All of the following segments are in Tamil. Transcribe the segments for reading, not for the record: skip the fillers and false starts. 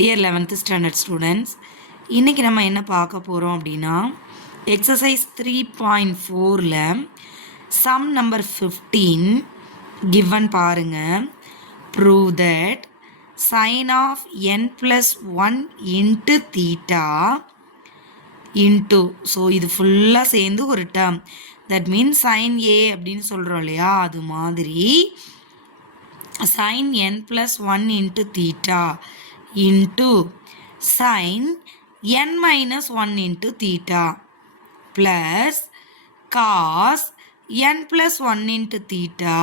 டியர் 11th ஸ்டாண்டர்ட் ஸ்டூடெண்ட்ஸ், இன்றைக்கி நம்ம என்ன பார்க்க போகிறோம் அப்படின்னா எக்ஸசைஸ் 3.4ல் சம் நம்பர் 15 கிவன் பாருங்கள். Prove that sin of n plus 1 into theta into, so இது ஃபுல்லாக சேர்ந்து ஒரு term, that means sin a அப்படின்னு சொல்கிறோம் இல்லையா, அது மாதிரி sin n plus 1 into theta into sin n minus 1 into theta plus cos n plus 1 into theta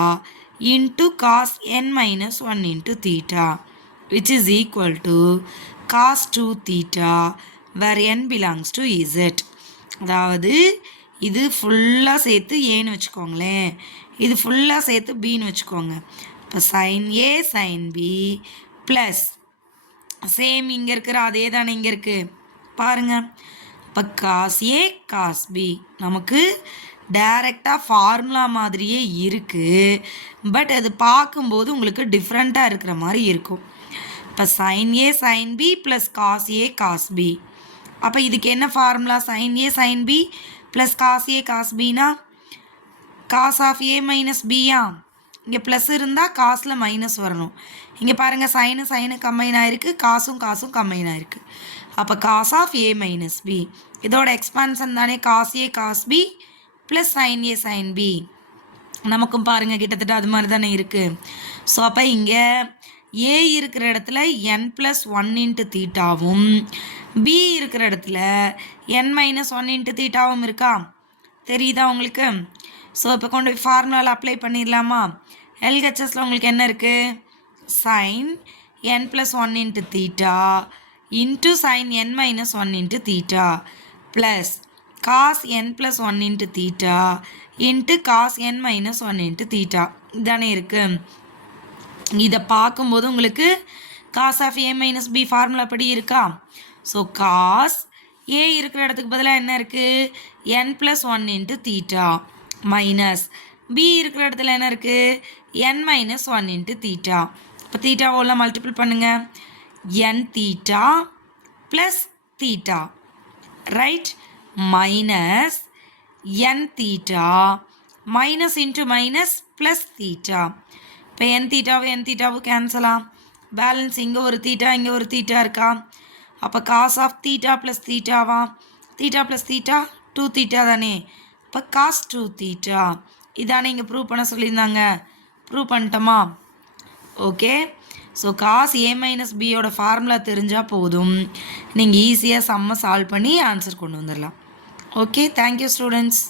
into cos n minus 1 into theta, which is equal to cos 2 theta where n belongs to z. அதாவது இது ஃபுல்லாக சேர்த்து ஏன்னு வச்சுக்கோங்களேன், இது ஃபுல்லாக சேர்த்து பின்னு வச்சுக்கோங்க. இப்போ sin a sin b plus same இங்கே இருக்கிற அதே தானே இங்கே இருக்குது பாருங்கள். இப்போ காஸ் ஏ காஸ் பி நமக்கு டைரெக்டாக ஃபார்முலா மாதிரியே இருக்குது, பட் அது பார்க்கும்போது உங்களுக்கு டிஃப்ரெண்ட்டாக இருக்கிற மாதிரி இருக்கும். இப்போ sine A sign B plus cos A cos B, அப்போ இதுக்கு என்ன formula? Sine A sign B plus cos A cos பினா காஸ் ஆஃப் ஏ மைனஸ் பியா, இங்கே ப்ளஸ் இருந்தால் காசில் மைனஸ் வரணும். இங்கே பாருங்கள், சைனு கம்பைன் ஆகிருக்கு, காசும் கம்பைன் ஆகிருக்கு. அப்போ cos of A minus B, இதோட எக்ஸ்பான்ஷன் தானே cos A cos B plus sin A sign B. நமக்கும் பாருங்கள் கிட்டத்தட்ட அது மாதிரி தானே இருக்குது. ஸோ அப்போ இங்கே ஏ இருக்கிற இடத்துல n + 1 இன்ட்டு தீட்டாவும் பி இருக்கிற இடத்துல n - 1 இன்ட்டு தீட்டாவும் இருக்கா, தெரியுதா உங்களுக்கு? ஸோ இப்போ கொண்டு போய் ஃபார்முலாவில் அப்ளை பண்ணிடலாமா? எல்ஹெச்எஸில் உங்களுக்கு என்ன இருக்குது? sin n + 1 into theta into sin n - 1 into theta plus cos n + 1 into theta into cos n - 1 into theta இதானே இருக்குது. இதை பார்க்கும்போது உங்களுக்கு cos of a minus b formula படி இருக்கா? ஸோ cos a இருக்கிற இடத்துக்கு பதிலாக என்ன இருக்குது? n + 1 into theta minus b இருக்கிற இடத்துல என்ன இருக்குது? n - 1 into theta. இப்போ தீட்டாவோலாம் மல்டிபிள் பண்ணுங்கள், n theta plus theta right minus n theta minus into minus plus theta. இப்போ n தீட்டாவும் கேன்சலா, பேலன்ஸ் இங்கே ஒரு தீட்டா இங்கே ஒரு தீட்டா இருக்கா. அப்போ காஸ் ஆஃப் தீட்டா ப்ளஸ் தீட்டாவா, தீட்டா ப்ளஸ் தீட்டா 2 தீட்டா தானே, இப்போ காஸ் 2 தீட்டா. இதானே இங்கே ப்ரூவ் பண்ண சொல்லியிருந்தாங்க, ப்ரூவ் பண்ணிட்டோமா? Okay. So cos A minus பியோட ஃபார்முலா தெரிஞ்சால் போதும், நீங்கள் ஈஸியாக சம்மை சால்வ் பண்ணி ஆன்சர் கொண்டு வந்துடலாம். Okay, thank you students.